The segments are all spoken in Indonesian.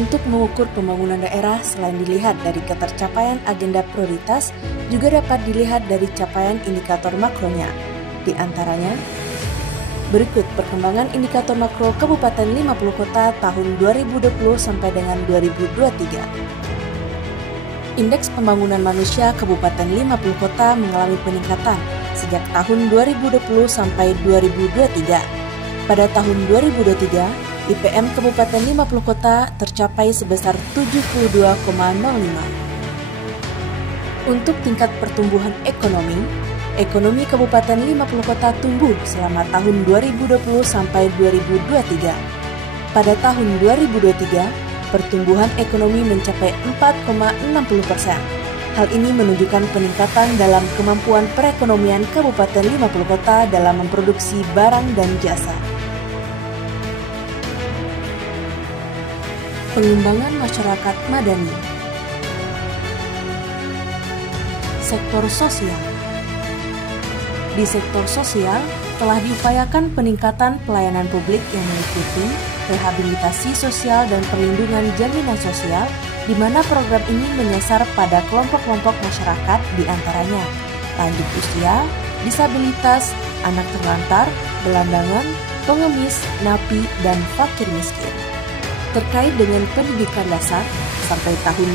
Untuk mengukur pembangunan daerah selain dilihat dari ketercapaian agenda prioritas, juga dapat dilihat dari capaian indikator makronya. Di antaranya, berikut perkembangan indikator makro Kabupaten 50 Kota tahun 2020 sampai dengan 2023. Indeks pembangunan manusia Kabupaten 50 Kota mengalami peningkatan sejak tahun 2020 sampai 2023. Pada tahun 2023, IPM Kabupaten 50 Kota tercapai sebesar 72,05. Untuk tingkat pertumbuhan ekonomi Kabupaten 50 Kota tumbuh selama tahun 2020 sampai 2023. Pada tahun 2023, pertumbuhan ekonomi mencapai 4,60%. Hal ini menunjukkan peningkatan dalam kemampuan perekonomian Kabupaten 50 Kota dalam memproduksi barang dan jasa. Pengembangan masyarakat madani. Sektor sosial. Di sektor sosial telah diupayakan peningkatan pelayanan publik yang meliputi rehabilitasi sosial dan perlindungan jaminan sosial, di mana program ini menyasar pada kelompok-kelompok masyarakat, di antaranya lanjut usia, disabilitas, anak terlantar, gelandangan, pengemis, napi, dan fakir miskin. Terkait dengan pendidikan dasar, sampai tahun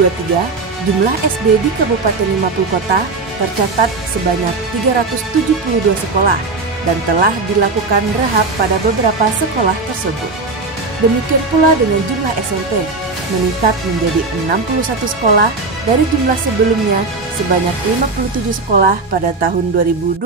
2023, jumlah SD di Kabupaten 50 Kota tercatat sebanyak 372 sekolah dan telah dilakukan rehab pada beberapa sekolah tersebut. Demikian pula dengan jumlah SMP, meningkat menjadi 61 sekolah dari jumlah sebelumnya sebanyak 57 sekolah pada tahun 2020.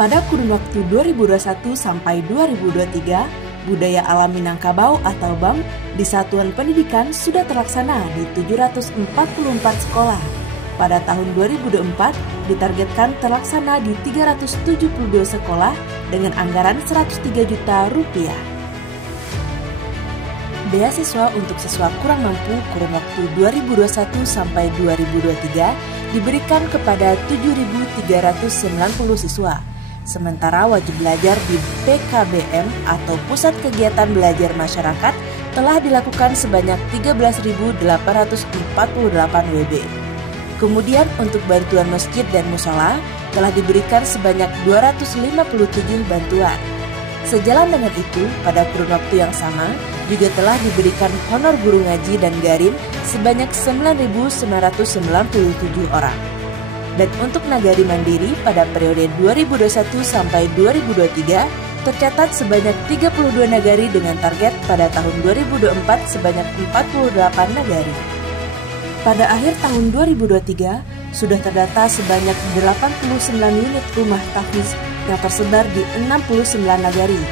Pada kurun waktu 2021 sampai 2023, Budaya Alam Minangkabau atau BAM di Satuan Pendidikan sudah terlaksana di 744 sekolah. Pada tahun 2024 ditargetkan terlaksana di 372 sekolah dengan anggaran 103 juta rupiah. Beasiswa untuk siswa kurang mampu kurun waktu 2021 sampai 2023 diberikan kepada 7.390 siswa. Sementara wajib belajar di PKBM atau Pusat Kegiatan Belajar Masyarakat telah dilakukan sebanyak 13.848 WB. Kemudian untuk bantuan masjid dan musala telah diberikan sebanyak 257 bantuan. Sejalan dengan itu, pada kurun waktu yang sama juga telah diberikan honor guru ngaji dan garim sebanyak 9.997 orang. Dan untuk nagari mandiri pada periode 2021 sampai 2023 tercatat sebanyak 32 nagari dengan target pada tahun 2024 sebanyak 48 nagari. Pada akhir tahun 2023 sudah terdata sebanyak 89 unit rumah tahfiz yang tersebar di 69 nagari.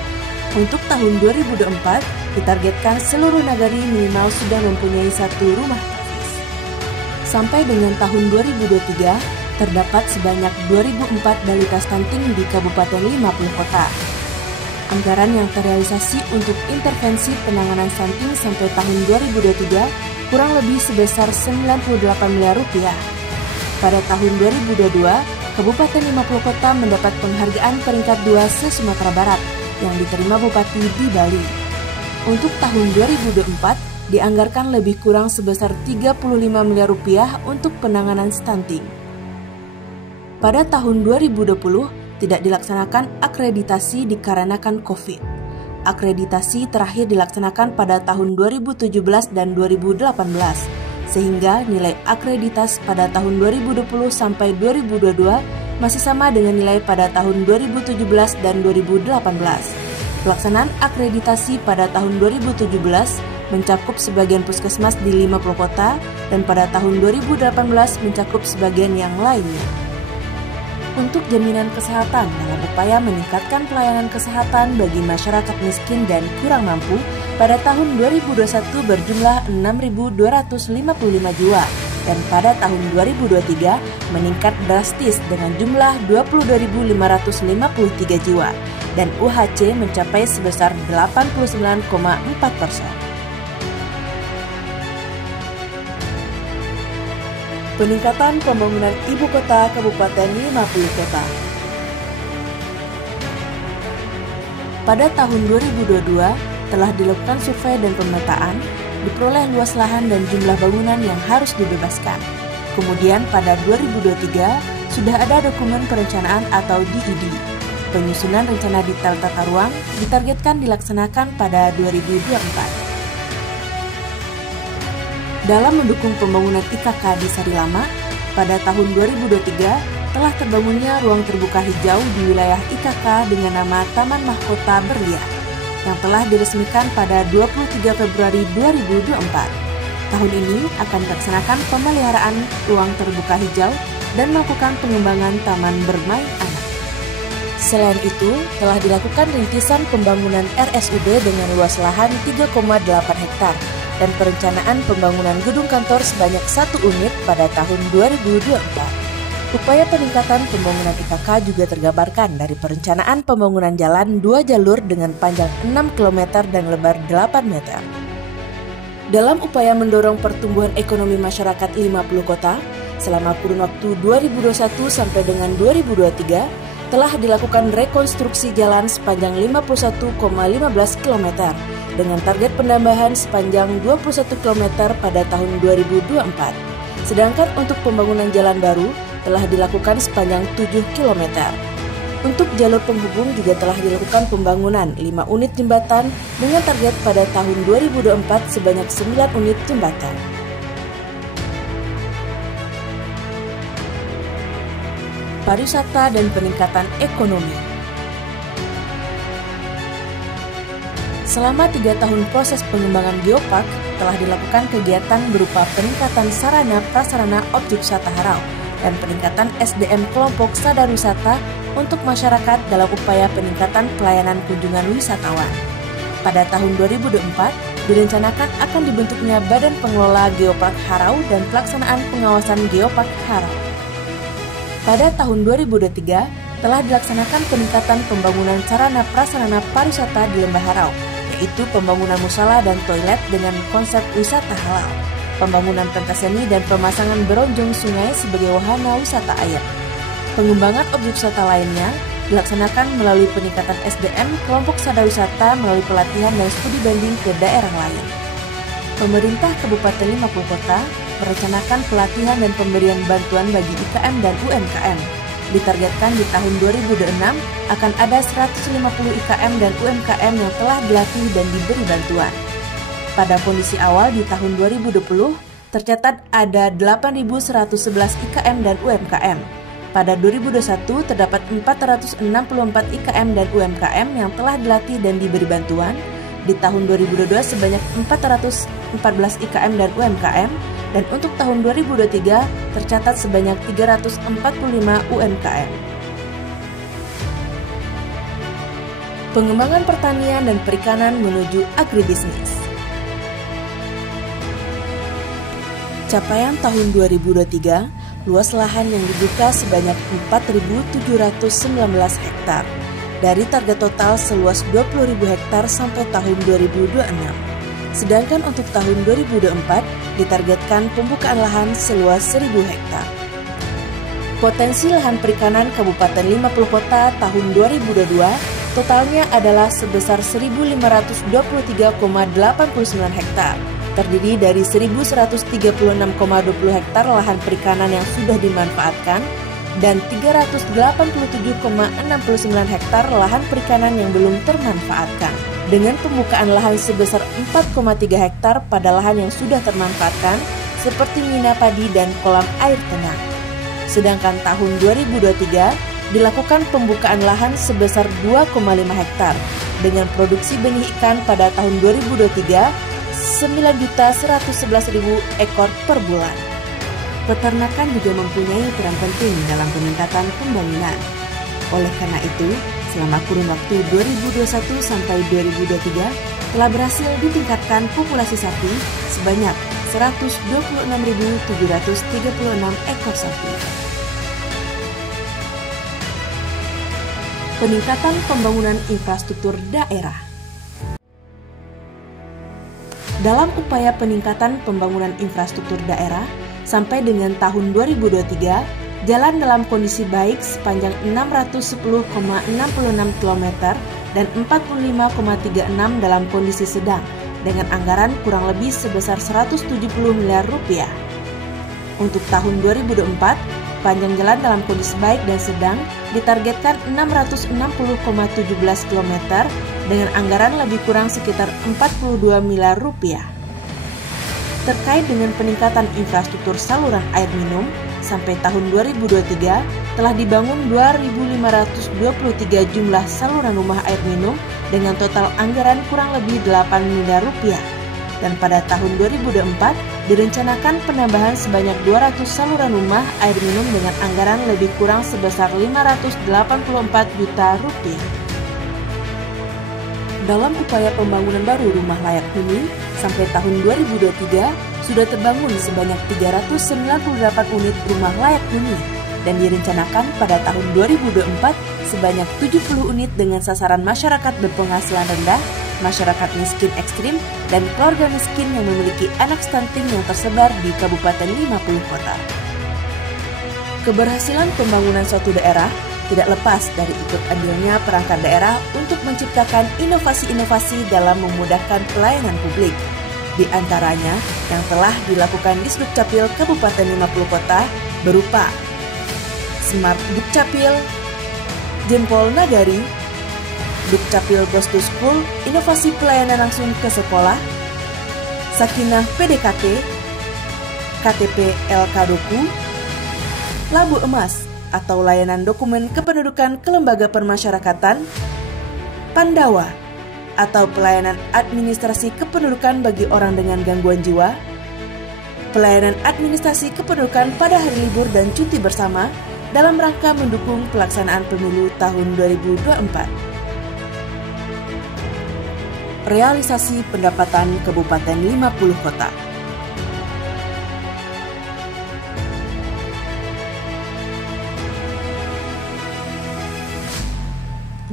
Untuk tahun 2024 ditargetkan seluruh nagari minimal sudah mempunyai satu rumah tahfiz. Sampai dengan tahun 2023 terdapat sebanyak 2004 balita stunting di Kabupaten 50 Kota. Anggaran yang terrealisasi untuk intervensi penanganan stunting sampai tahun 2023 kurang lebih sebesar 98 miliar rupiah. Pada tahun 2022, Kabupaten 50 Kota mendapat penghargaan peringkat 2 se-Sumatera Barat yang diterima Bupati di Bali. Untuk tahun 2024 dianggarkan lebih kurang sebesar 35 miliar rupiah untuk penanganan stunting. Pada tahun 2020 tidak dilaksanakan akreditasi dikarenakan COVID. Akreditasi terakhir dilaksanakan pada tahun 2017 dan 2018, sehingga nilai akreditas pada tahun 2020 sampai 2022 masih sama dengan nilai pada tahun 2017 dan 2018. Pelaksanaan akreditasi pada tahun 2017 mencakup sebagian puskesmas di 50 kota dan pada tahun 2018 mencakup sebagian yang lainnya. Untuk jaminan kesehatan dalam upaya meningkatkan pelayanan kesehatan bagi masyarakat miskin dan kurang mampu, pada tahun 2021 berjumlah 6.255 jiwa dan pada tahun 2023 meningkat drastis dengan jumlah 22.553 jiwa dan UHC mencapai sebesar 89,4%. Peningkatan pembangunan ibu kota Kabupaten 50 Kota. Pada tahun 2022, telah dilakukan survei dan pemetaan, diperoleh luas lahan dan jumlah bangunan yang harus dibebaskan. Kemudian pada 2023 sudah ada dokumen perencanaan atau DID. Penyusunan rencana detail tata ruang ditargetkan dilaksanakan pada 2024. Dalam mendukung pembangunan IKK di Sari Lama, pada tahun 2023 telah terbangunnya ruang terbuka hijau di wilayah IKK dengan nama Taman Mahkota Berlian, yang telah diresmikan pada 23 Februari 2024. Tahun ini akan dilaksanakan pemeliharaan ruang terbuka hijau dan melakukan pengembangan taman bermain anak. Selain itu, telah dilakukan rintisan pembangunan RSUD dengan luas lahan 3,8 hektar dan perencanaan pembangunan gedung kantor sebanyak 1 unit pada tahun 2024. Upaya peningkatan pembangunan IKK juga tergambarkan dari perencanaan pembangunan jalan 2 jalur dengan panjang 6 km dan lebar 8 meter. Dalam upaya mendorong pertumbuhan ekonomi masyarakat 50 kota, selama kurun waktu 2021 sampai dengan 2023, telah dilakukan rekonstruksi jalan sepanjang 51,15 km dengan target penambahan sepanjang 21 km pada tahun 2024. Sedangkan untuk pembangunan jalan baru telah dilakukan sepanjang 7 km. Untuk jalur penghubung juga telah dilakukan pembangunan 5 unit jembatan dengan target pada tahun 2024 sebanyak 9 unit jembatan. Pariwisata dan peningkatan ekonomi. Selama 3 tahun proses pengembangan geopark, telah dilakukan kegiatan berupa peningkatan sarana prasarana objek wisata Harau dan peningkatan SDM kelompok sadar wisata untuk masyarakat dalam upaya peningkatan pelayanan kunjungan wisatawan. Pada tahun 2024, direncanakan akan dibentuknya Badan Pengelola Geopark Harau dan pelaksanaan pengawasan Geopark Harau. Pada tahun 2023, telah dilaksanakan peningkatan pembangunan sarana prasarana pariwisata di Lembah Harau, yaitu pembangunan musala dan toilet dengan konsep wisata halal, pembangunan pentas seni dan pemasangan beronjong sungai sebagai wahana wisata air. Pengembangan objek wisata lainnya dilaksanakan melalui peningkatan SDM kelompok sadar wisata melalui pelatihan dan studi banding ke daerah lain. Pemerintah Kabupaten 50 Kota merencanakan pelatihan dan pemberian bantuan bagi IKM dan UMKM. Ditargetkan di tahun 2026 akan ada 150 IKM dan UMKM yang telah dilatih dan diberi bantuan. Pada kondisi awal di tahun 2020, tercatat ada 8.111 IKM dan UMKM. Pada 2021 terdapat 464 IKM dan UMKM yang telah dilatih dan diberi bantuan. Di tahun 2022 sebanyak 414 IKM dan UMKM, dan untuk tahun 2023 tercatat sebanyak 345 UMKM. Pengembangan pertanian dan perikanan menuju agribisnis. Capaian tahun 2023, luas lahan yang dibuka sebanyak 4.719 hektar. Dari target total seluas 20.000 hektar sampai tahun 2026. Sedangkan untuk tahun 2024 ditargetkan pembukaan lahan seluas 1.000 hektar. Potensi lahan perikanan Kabupaten 50 Kota tahun 2022 totalnya adalah sebesar 1.523,89 hektar. Terdiri dari 1.136,20 hektar lahan perikanan yang sudah dimanfaatkan dan 387,69 hektar lahan perikanan yang belum termanfaatkan. Dengan pembukaan lahan sebesar 4,3 hektar pada lahan yang sudah termanfaatkan, seperti mina padi dan kolam air tenang. Sedangkan tahun 2023 dilakukan pembukaan lahan sebesar 2,5 hektar, dengan produksi benih ikan pada tahun 2023 9.111.000 ekor per bulan. Peternakan juga mempunyai peran penting dalam peningkatan pembangunan. Oleh karena itu, selama kurun waktu 2021 sampai 2023 telah berhasil ditingkatkan populasi sapi sebanyak 126.736 ekor sapi. Peningkatan pembangunan infrastruktur daerah. Dalam upaya peningkatan pembangunan infrastruktur daerah, sampai dengan tahun 2023, jalan dalam kondisi baik sepanjang 610,66 km dan 45,36 dalam kondisi sedang, dengan anggaran kurang lebih sebesar 170 miliar rupiah. Untuk tahun 2024, panjang jalan dalam kondisi baik dan sedang ditargetkan 660,17 km dengan anggaran lebih kurang sekitar 42 miliar rupiah. Terkait dengan peningkatan infrastruktur saluran air minum, sampai tahun 2023 telah dibangun 2.523 jumlah saluran rumah air minum dengan total anggaran kurang lebih 8 miliar rupiah. Dan pada tahun 2024 direncanakan penambahan sebanyak 200 saluran rumah air minum dengan anggaran lebih kurang sebesar 584 juta rupiah. Dalam upaya pembangunan baru rumah layak huni, sampai tahun 2023 sudah terbangun sebanyak 398 unit rumah layak huni dan direncanakan pada tahun 2024 sebanyak 70 unit dengan sasaran masyarakat berpenghasilan rendah, masyarakat miskin ekstrim, dan keluarga miskin yang memiliki anak stunting yang tersebar di Kabupaten 50 kota. Keberhasilan pembangunan suatu daerah tidak lepas dari ikut andilnya perangkat daerah untuk menciptakan inovasi-inovasi dalam memudahkan pelayanan publik. Di antaranya yang telah dilakukan di Dukcapil Kabupaten 50 Kota berupa Smart Dukcapil, Jempol Nagari, Dukcapil Ghost to School, inovasi pelayanan langsung ke sekolah, Sakinah PDKT, KTP LK Doku, Labu Emas atau layanan dokumen kependudukan ke lembaga permasyarakatan, Pandawa atau pelayanan administrasi kependudukan bagi orang dengan gangguan jiwa, pelayanan administrasi kependudukan pada hari libur dan cuti bersama dalam rangka mendukung pelaksanaan pemilu tahun 2024. Realisasi pendapatan Kabupaten 50 Kota.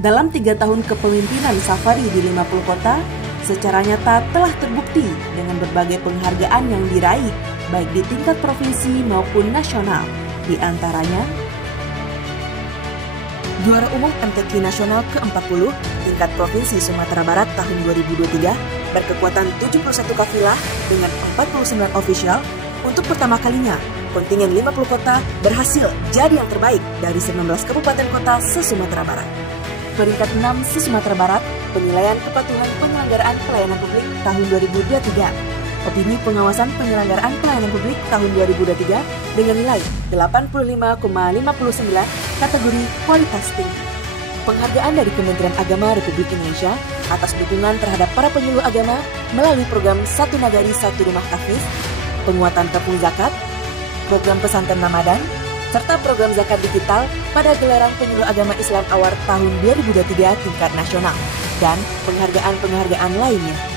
Dalam 3 tahun kepemimpinan Safari di 50 kota, secara nyata telah terbukti dengan berbagai penghargaan yang diraih, baik di tingkat provinsi maupun nasional. Di antaranya, Juara Umum MTQ Nasional ke-40 tingkat Provinsi Sumatera Barat tahun 2023 berkekuatan 71 kafilah dengan 49 ofisial. Untuk pertama kalinya, kontingen 50 kota berhasil jadi yang terbaik dari 19 kabupaten kota se-Sumatera Barat. Peringkat 6 se-Sumatera Barat, penilaian kepatuhan penyelenggaraan pelayanan publik tahun 2023. Opini pengawasan penyelenggaraan pelayanan publik tahun 2023 dengan nilai 85,59 kategori kualitas tinggi. Penghargaan dari Kementerian Agama Republik Indonesia atas dukungan terhadap para penyuluh agama melalui program Satu Nagari Satu Rumah Hafiz, penguatan kampung zakat, program pesantren Ramadan, serta program zakat digital pada gelaran penyuluh agama Islam Award tahun 2023 tingkat nasional, dan penghargaan-penghargaan lainnya.